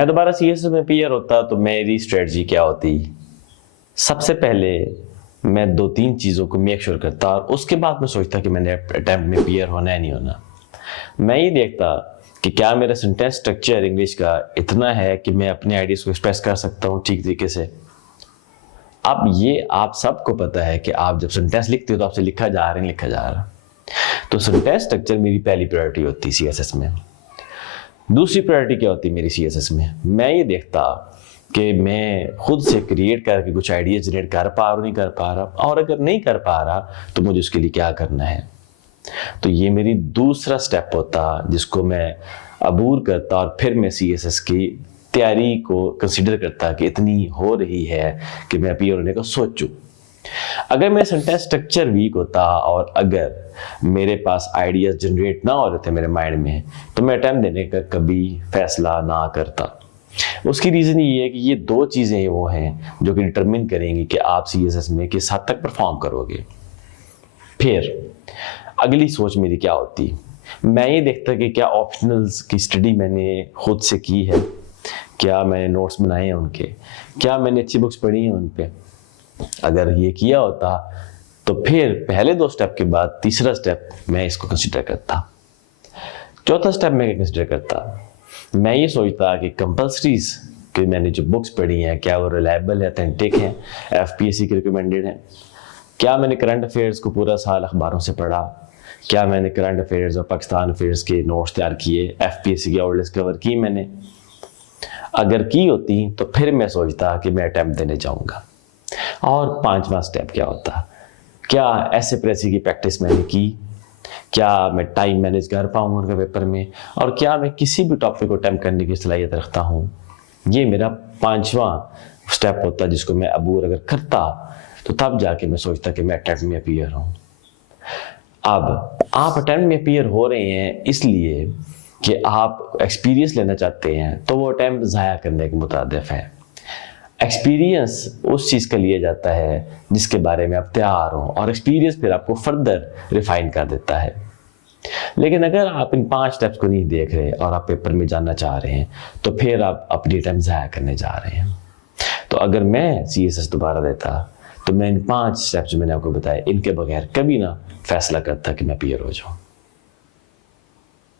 मैं दोबारा सीएसएस में पीयर होता तो मेरी स्ट्रेटजी क्या होती? सबसे पहले मैं 2-3 चीज़ों को मेक श्योर करता और उसके बाद मैं सोचता कि मैंने अटेम्प्ट में पीयर होना है नहीं होना। मैं ये देखता कि क्या मेरा सेंटेंस स्ट्रक्चर इंग्लिश का इतना है कि मैं अपने आइडियाज़ को एक्सप्रेस कर सकता हूँ ठीक तरीके से। अब ये आप सबको पता है कि आप जब सेंटेंस लिखते हो तो आपसे लिखा जा रहा। तो सेंटेंस स्ट्रक्चर मेरी पहली प्रायोरिटी होती है सीएसएस में। दूसरी प्रायोरिटी क्या होती है मेरी सीएसएस में? मैं ये देखता कि मैं खुद से क्रिएट करके कुछ आइडिया जनरेट कर पा रहा हूँ नहीं कर पा रहा, और अगर नहीं कर पा रहा तो मुझे उसके लिए क्या करना है। तो ये मेरी दूसरा स्टेप होता जिसको मैं अबूर करता और फिर मैं सीएसएस की तैयारी को कंसीडर करता कि इतनी हो रही है कि मैं पीयर होने का सोचूं। अगर मेरा सेंटेंस स्ट्रक्चर वीक होता और अगर मेरे पास आइडियाज जनरेट ना हो रहे थे मेरे माइंड में, तो मैं अटेम्प्ट देने का कभी फैसला ना करता। उसकी रीज़न ये है कि ये 2 चीज़ें वो हैं जो कि डिटरमिन करेंगी कि आप सीएसएस में किस हद तक परफॉर्म करोगे। फिर अगली सोच मेरी क्या होती? मैं ये देखता कि क्या ऑप्शनल्स की स्टडी मैंने खुद से की है, क्या मैंने नोट्स बनाए हैं उनके, क्या मैंने अच्छी बुक्स पढ़ी हैं उन पे। अगर ये किया होता तो फिर पहले 2 स्टेप के बाद तीसरा स्टेप मैं इसको कंसिडर करता। चौथा स्टेप मैं क्या कंसिडर करता? मैं ये सोचता कि कंपल्सरीज कि मैंने जो बुक्स पढ़ी हैं क्या वो रिलायबल है, ऑथेंटिक हैं, एफपीएससी के रिकमेंडेड हैं। क्या मैंने करंट अफेयर्स को पूरा साल अखबारों से पढ़ा, क्या मैंने करंट अफेयर्स और पाकिस्तान अफेयर्स के नोट्स तैयार किए, एफपीएससी की आउटलेट्स कवर की मैंने। अगर की होती तो फिर मैं सोचता कि मैं अटेम्प्ट देने जाऊंगा। और 5वां स्टेप क्या होता? क्या ऐसे प्रेसी की प्रैक्टिस मैंने की, क्या मैं टाइम मैनेज कर पाऊंगा उनके पेपर में, और क्या मैं किसी भी टॉपिक को अटेम्प्ट करने की सलाहियत रखता हूँ। ये मेरा 5वां स्टेप होता जिसको मैं अबूर अगर करता तो तब जाके मैं सोचता कि मैं अटेम्प्ट में अपीयर हूँ। अब आप अटेम्प्ट में अपीयर हो रहे हैं इसलिए कि आप एक्सपीरियंस लेना चाहते हैं, तो वो अटेम्प्ट ज़ाया करने के मुताबिक है। एक्सपीरियंस उस चीज़ का लिया जाता है जिसके बारे में आप तैयार हो, और एक्सपीरियंस फिर आपको फर्दर रिफाइन कर देता है। लेकिन अगर आप इन 5 स्टेप्स को नहीं देख रहे और आप पेपर में जाना चाह रहे हैं तो फिर आप अपनी टाइम ज़ाया करने जा रहे हैं। तो अगर मैं सीएसएस दोबारा देता तो मैं इन 5 स्टेप्स जो मैंने आपको बताया इनके बगैर कभी ना फैसला करता कि मैं पीयर हो जाऊँ।